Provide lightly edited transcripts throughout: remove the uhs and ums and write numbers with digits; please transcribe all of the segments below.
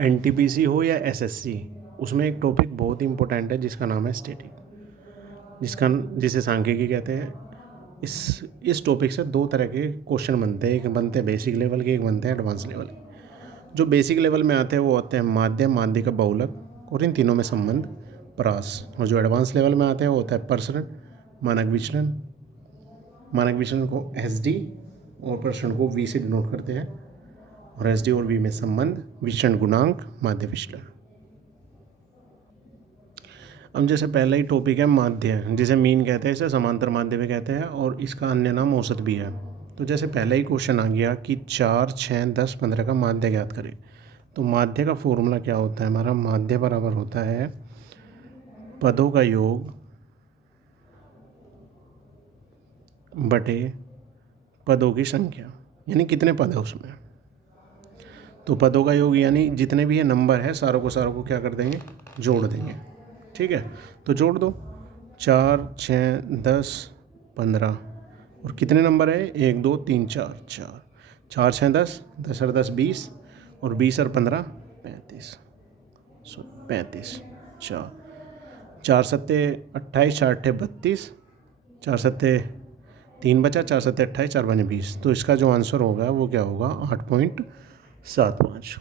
NTPC हो या SSC, उसमें एक टॉपिक बहुत ही इंपॉर्टेंट है जिसका नाम है स्टैटिक, जिसे सांख्यिकी कहते हैं। इस टॉपिक से दो तरह के क्वेश्चन बनते हैं, एक बनते हैं बेसिक लेवल के, एक बनते हैं एडवांस लेवल के। जो बेसिक लेवल में आते हैं वो होते हैं माध्यम, माध्यिक का बहुलक और इन तीनों में संबंध, परास। और जो एडवांस लेवल में आते हैं वो होता है प्रसरण, मानक विचलन। मानक विचलन को SD और प्रसरण को V से डिनोट करते हैं, और SD और V में संबंध, विचलन गुणांक, माध्य विचलन। अब जैसे पहला ही टॉपिक है माध्य, जिसे मीन कहते हैं, इसे समांतर माध्य भी कहते हैं और इसका अन्य नाम औसत भी है। तो जैसे पहला ही क्वेश्चन आ गया कि 4, 6, 10, 15 का माध्य ज्ञात करें। तो माध्य का फॉर्मूला क्या होता है हमारा? माध्य बराबर होता है पदों का योग बटे पदों की संख्या, यानी कितने पद है उसमें। तो पदों का योग यानी जितने भी ये नंबर है सारों को क्या कर देंगे? जोड़ देंगे। ठीक है, तो जोड़ दो। 4, 6, 10, 15 और कितने नंबर है? 1, 2, 3, 4, 4, 4, 6, 10, 10 और 10 20 और 20 और 15 35, 35, 4, 4 सत्ते 28, 4 अट्ठे 32, 4 सत्ते 3 बचा, 4 सत्ते 28, 4 बने 20। तो इसका जो आंसर होगा वो क्या होगा? 8.75।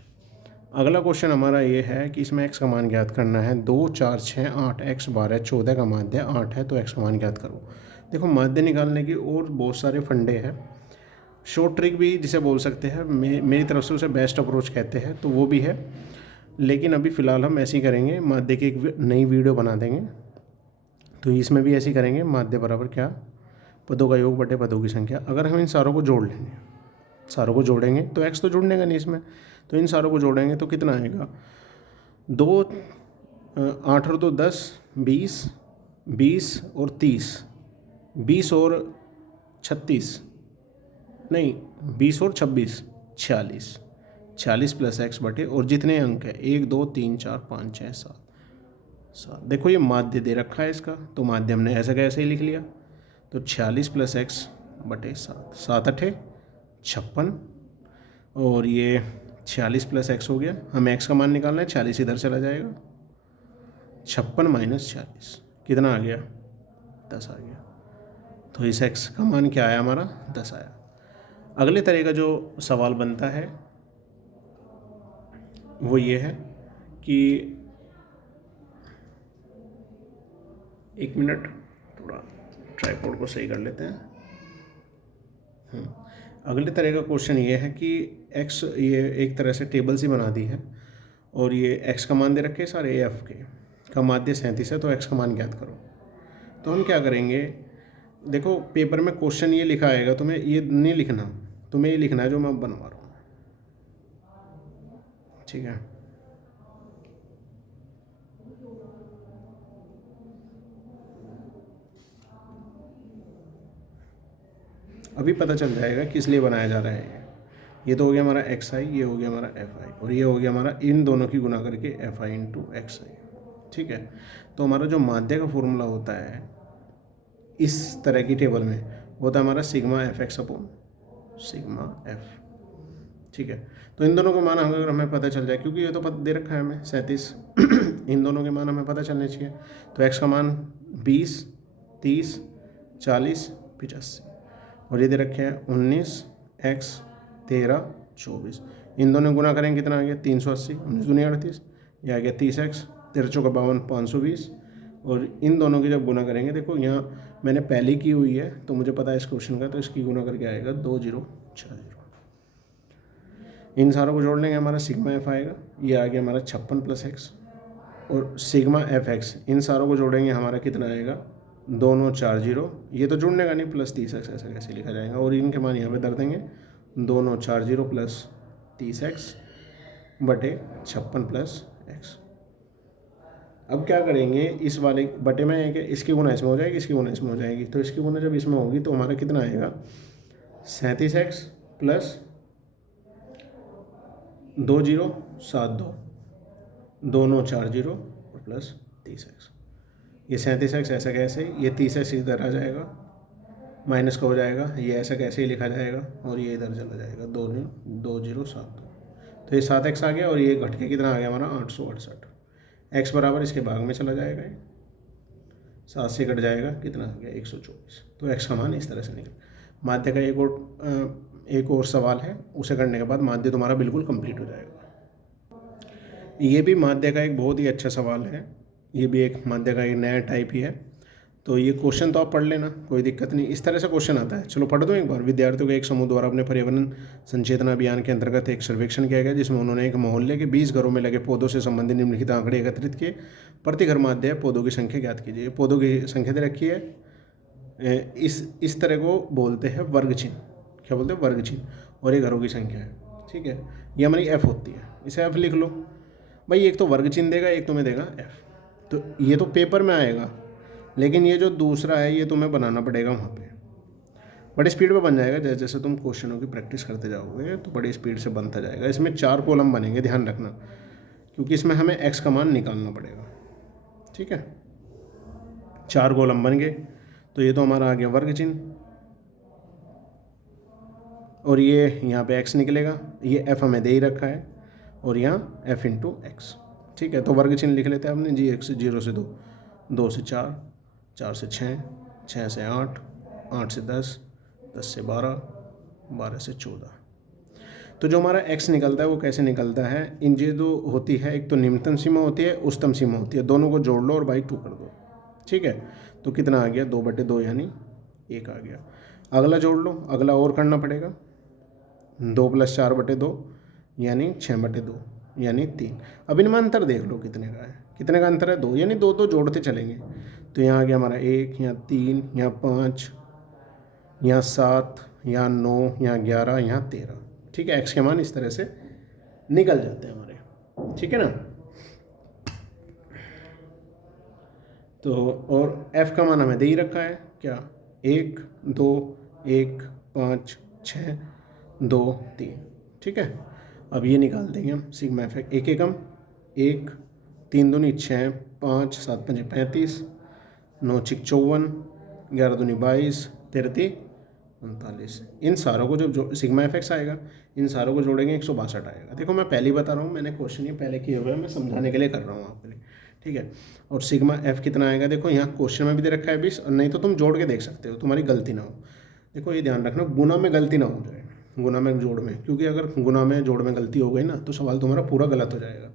अगला क्वेश्चन हमारा ये है कि इसमें x का मान ज्ञात करना है। 2, 4, 6, 8, x 12, 14 का माध्य 8 है, तो x का मान ज्ञात करो। देखो, माध्य निकालने की और बहुत सारे फंडे हैं, शॉर्ट ट्रिक भी जिसे बोल सकते हैं, मेरी तरफ से उसे बेस्ट अप्रोच कहते हैं, तो वो भी है। लेकिन अभी फ़िलहाल हम ऐसे ही करेंगे, माध्य की एक नई वीडियो बना देंगे, तो इसमें भी ऐसे ही करेंगे। माध्य बराबर क्या? पदों का योग बटे पदों की संख्या। अगर हम इन सारों को जोड़ लेंगे, सारों को जोड़ेंगे तो x तो जुड़ने का नहीं इसमें, तो इन सारों को जोड़ेंगे तो कितना आएगा? 2, 8 और 2 10, 20, 20 और 30, 20 और 36, नहीं 20 और 26, 46, 46 प्लस x बटे, और जितने अंक है 1, 2, 3, 4, 5, 6, 7। देखो ये माध्य दे रखा है इसका, तो माध्य हमने ऐसा कैसे ही लिख लिया। तो 46 प्लस x बटे 7, 7 अठे 56, और ये 46 प्लस x हो गया। हमें x का मान निकालना है, 46 इधर चला जाएगा, 56 माइनस 46 कितना आ गया? 10 आ गया। तो इस x का मान क्या आया हमारा? 10 आया। अगले तरह का जो सवाल बनता है वो ये है कि, एक मिनट, थोड़ा ट्राइपॉड को सही कर लेते हैं। अगले तरह का क्वेश्चन ये है कि x, ये एक तरह से टेबल सी बना दी है और ये x का मान दे रखे सारे AF के, का माध्य 37 है, तो x का मान ज्ञात करो। तो हम क्या करेंगे? देखो, पेपर में क्वेश्चन ये लिखा आएगा, तुम्हें ये नहीं लिखना, तुम्हें ये लिखना है जो मैं बनवा रहा हूँ। ठीक है, अभी पता चल जाएगा किस लिए बनाया जा रहा है। ये तो हो गया हमारा xi, ये हो गया हमारा fi, और ये हो गया हमारा इन दोनों की गुना करके fi इंटू xi। ठीक है, तो हमारा जो माध्य का फॉर्मूला होता है इस तरह की टेबल में होता है हमारा sigma fx upon sigma f। ठीक है, तो इन दोनों के मान अगर हमें पता चल जाए, क्योंकि ये तो पता दे रखा है हमें 37, इन दोनों के मान हमें पता चलने चाहिए। तो x का मान 20, 30, 40, 85, और ये दे रखे हैं 19, x 13, 24। इन दोनों गुना करेंगे कितना आ गया? 380, 19 दूनी 38, यह आ गया 30x, 13 चौका 52, 520। और इन दोनों की जब गुना करेंगे, देखो यहाँ मैंने पहले की हुई है तो मुझे पता है इस क्वेश्चन का, तो इसकी गुना करके आएगा 2060। इन सारों को जोड़ लेंगे, हमारा सिग्मा एफ आएगा, ये आ गया हमारा 56 प्लस एक्स, और सिग्मा एफ एक्स, इन सारों को जोड़ेंगे हमारा कितना आएगा? 2940। ये तो जुड़ने का नहीं, प्लस 30x ऐसा कैसे लिखा जाएगा, और इनके मान यहाँ पे धर देंगे 2940 प्लस 30x बटे 56 प्लस x। अब क्या करेंगे? इस वाले बटे में है कि इसकी गुना इसमें हो जाएगी, इसकी गुना इसमें हो जाएगी, तो इसकी गुना जब इसमें होगी तो हमारा कितना आएगा? 37x प्लस 2072, 2940 और प्लस 30x। ये 37x ऐसा कैसे, ये 30x इधर आ जाएगा, माइनस का हो जाएगा, ये ऐसा कैसे ही लिखा जाएगा, और ये इधर चला जाएगा 2072। तो ये 7x आ गया और ये घट के कितना आ गया हमारा 868। x बराबर इसके भाग में चला जाएगा, 7 से कट जाएगा, कितना आ गया 124। तो x का मान इस तरह से निकल। माध्य का एक और सवाल है, उसे करने के बाद माध्य तुम्हारा बिल्कुल कंप्लीट हो जाएगा। ये भी माध्य का एक बहुत ही अच्छा सवाल है, ये भी एक माध्य का एक नया टाइप ही है। तो ये क्वेश्चन तो आप पढ़ लेना, कोई दिक्कत नहीं, इस तरह से क्वेश्चन आता है। चलो पढ़ दो एक बार। विद्यार्थियों के एक समूह द्वारा अपने पर्यावरण संचेतन अभियान के अंतर्गत एक सर्वेक्षण किया गया, जिसमें उन्होंने एक मोहल्ले के 20 घरों में लगे पौधों से संबंधित निम्नलिखित आंकड़े एकत्रित किए। प्रति घर माध्य पौधों की संख्या ज्ञात कीजिए। पौधों की संख्या दे रखी है, इस तरह को बोलते हैं वर्ग चिन्ह। क्या बोलते हैं? वर्ग चिन्ह। और ये घरों की संख्या है, ठीक है, ये हमारी एफ होती है, इसे एफ लिख लो भाई। एक तो वर्ग चिन्ह देगा, एक तुम्हें देगा एफ। तो ये तो पेपर में आएगा, लेकिन ये जो दूसरा है ये तुम्हें बनाना पड़ेगा वहाँ पे। बड़ी स्पीड में बन जाएगा, जैसे जैसे तुम क्वेश्चनों की प्रैक्टिस करते जाओगे तो बड़ी स्पीड से बनता जाएगा। इसमें 4 कॉलम बनेंगे, ध्यान रखना, क्योंकि इसमें हमें एक्स का मान निकालना पड़ेगा, ठीक है। 4 कॉलम बन गए, तो ये तो हमारा आ गया वर्ग चिन्ह, और ये यहाँ पे x निकलेगा, ये f हमें दे ही रखा है, और यहाँ f इंटू एक्स, ठीक है। तो वर्ग चिन्ह लिख लेते हैं हमने जी। 0 से 2, 2 से 4, 4 से 6, 6 से 8, 8 से 10, 10 से 12, 12 से 14। तो जो हमारा x निकलता है वो कैसे निकलता है? इन ये जो होती है, एक तो निम्नतम सीमा होती है, उच्चतम सीमा होती है, दोनों को जोड़ लो और बाई 2 कर दो, ठीक है। तो कितना आ गया? 2/2 यानी 1 आ गया। अगला जोड़ लो, अगला और करना पड़ेगा, 2 + 4/2 यानी 6/2 यानी 3। अब इनमें अंतर देख लो कितने का है, कितने का अंतर है? 2, यानी 2 2 जोड़ते चलेंगे। तो यहाँ आ गया हमारा 1, यहाँ 3, यहाँ 5, यहाँ 7, यहाँ 9, यहाँ 11, यहाँ 13, ठीक है। एक्स के मान इस तरह से निकल जाते हैं हमारे, ठीक है ना। तो और एफ का मान हमें दे ही रखा है, क्या? 1 2 1 5 6 2 3, ठीक है। अब ये निकाल देंगे हम सिग्मा एफ। एक एकम 1, 3 दूनी 6, 5 7 5 35, 9 6 54, 11 दूनी 22, 13 3 39। इन सारों को जब सिग्मा एफ एक्स आएगा, इन सारों को जोड़ेंगे 162 आएगा। देखो मैं पहले ही बता रहा हूँ, मैंने क्वेश्चन ये पहले किए हुए हैं, मैं समझाने के लिए कर रहा हूँ आपके लिए, ठीक है। और सिग्मा एफ कितना आएगा? देखो यहाँ क्वेश्चन में भी दे रखा है 20, और नहीं तो तुम जोड़ के देख सकते हो, तुम्हारी गलती ना हो। देखो ये ध्यान रखना, गुना में गलती ना हो जाए, गुना में जोड़ में, क्योंकि अगर गुना में जोड़ में गलती हो गई ना तो सवाल तुम्हारा पूरा गलत हो जाएगा।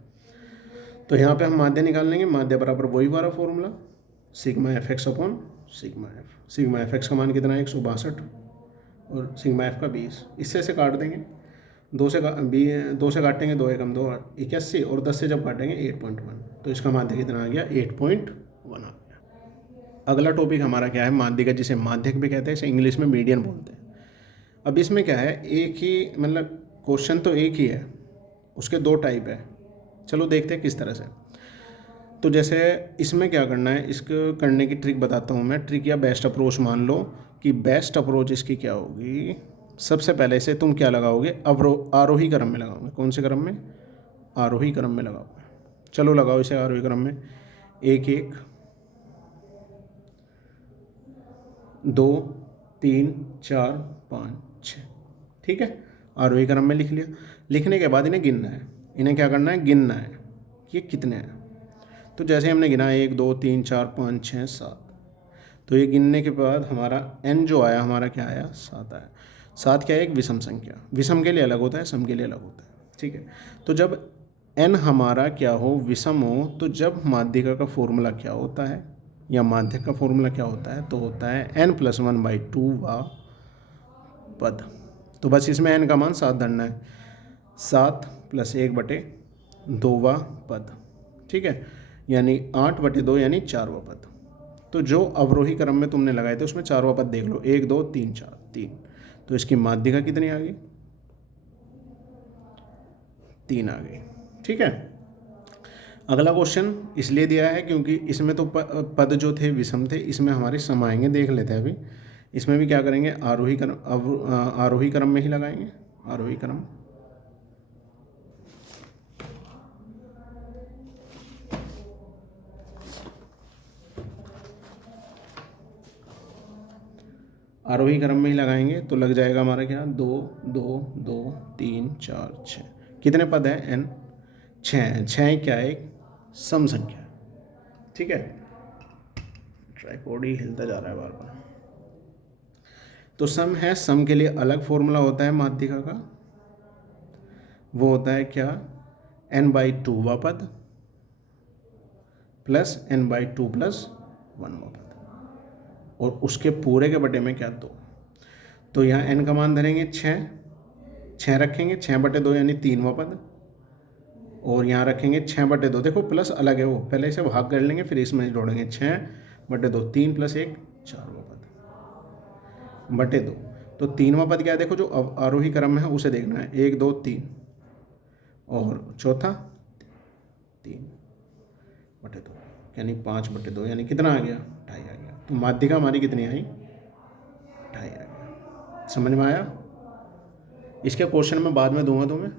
तो यहाँ पे हम माध्य निकाल लेंगे, माध्य बराबर वही वाला formula, sigma F x upon sigma F. Sigma F x का मान कितना है? 162, और सिग्मा एफ का 20। इससे से काट देंगे, 2 से काटेंगे, 2 एकम 2 81, और 10 से जब काटेंगे 8.1, तो इसका माध्य कितना आ गया? 8.1 आ गया। अगला टॉपिक हमारा क्या है? माध्यिका, जिसे माध्यक भी कहते हैं, इसे इंग्लिश में मीडियन बोलते हैं। अब इसमें क्या है, एक ही मतलब क्वेश्चन तो एक ही है, उसके 2 टाइप है। चलो देखते हैं किस तरह से। तो जैसे इसमें क्या करना है, इसको करने की ट्रिक बताता हूँ मैं, ट्रिक या बेस्ट अप्रोच मान लो कि बेस्ट अप्रोच इसकी क्या होगी। सबसे पहले से तुम क्या लगाओगे? आरोही क्रम में लगाओगे। कौन से क्रम में? आरोही क्रम में लगाओगे। चलो लगाओ इसे आरोही क्रम में, 1 1 2 3 4 5 6, ठीक है। आरोही क्रम में लिख लिया। लिखने के बाद इन्हें गिनना है, इन्हें क्या करना है? गिनना है कि कितने हैं। तो जैसे हमने गिना 1 2 3 4 5 6 7, तो ये गिनने के बाद हमारा n जो आया, हमारा क्या आया? 7 आया। 7 क्या है? एक विषम संख्या, विषम के लिए अलग होता है, सम के लिए अलग होता है, ठीक है। तो जब n हमारा क्या हो? विषम हो, तो जब माध्यिका का फॉर्मूला क्या होता है, या माध्यक का फॉर्मूला क्या होता है? तो होता है n+1/2 वा पद। तो बस इसमें n का मान 7 धरना है, 7 + 1/2 वा पद, ठीक है, यानी 8/2 यानी 4वां पद। तो जो अवरोही क्रम में तुमने लगाए थे उसमें 4वां पद देख लो, 1 2 3 4 3, तो इसकी माध्यिका कितनी आ गई? 3 आ गई, ठीक है। अगला क्वेश्चन इसलिए दिया है क्योंकि इसमें तो पद जो थे विषम थे, इसमें हमारे सम आएंगे, देख लेते हैं अभी। इसमें भी क्या करेंगे? आरोही क्रम में ही लगाएंगे, आरोही क्रम। आरोही क्रम में ही लगाएंगे, तो लग जाएगा हमारा क्या? 2 2 2 3 4 6, कितने पद हैं? एन, 6 हैं। 6 क्या है? एक सम संख्या है। ठीक है, ट्राइपॉड ही हिलता जा रहा है बार बार। तो सम है, सम के लिए अलग फॉर्मूला होता है माध्यिका का, वो होता है क्या? n/2वां पद प्लस n/2 + 1वां पद, और उसके पूरे के बटे में क्या? 2। तो यहाँ n का मान धरेंगे 6, 6 रखेंगे, 6/2 यानी 3वां पद, और यहाँ रखेंगे 6/2। देखो प्लस अलग है, वो पहले इसे भाग कर लेंगे फिर इसमें जोड़ेंगे। 6/2, 3 + 1 4वां पद बटे 2। तो 3वां पद क्या है? देखो जो आरोही क्रम है उसे देखना है, 1 2 3, और चौथा 3/2 यानी 5/2, यानी कितना आ गया? 2.5 आ गया। तो माध्यिका हमारी कितनी आई? 2.5 आ गया। समझ में आया? इसके क्वेश्चन मैं बाद में दूंगा तुम्हें।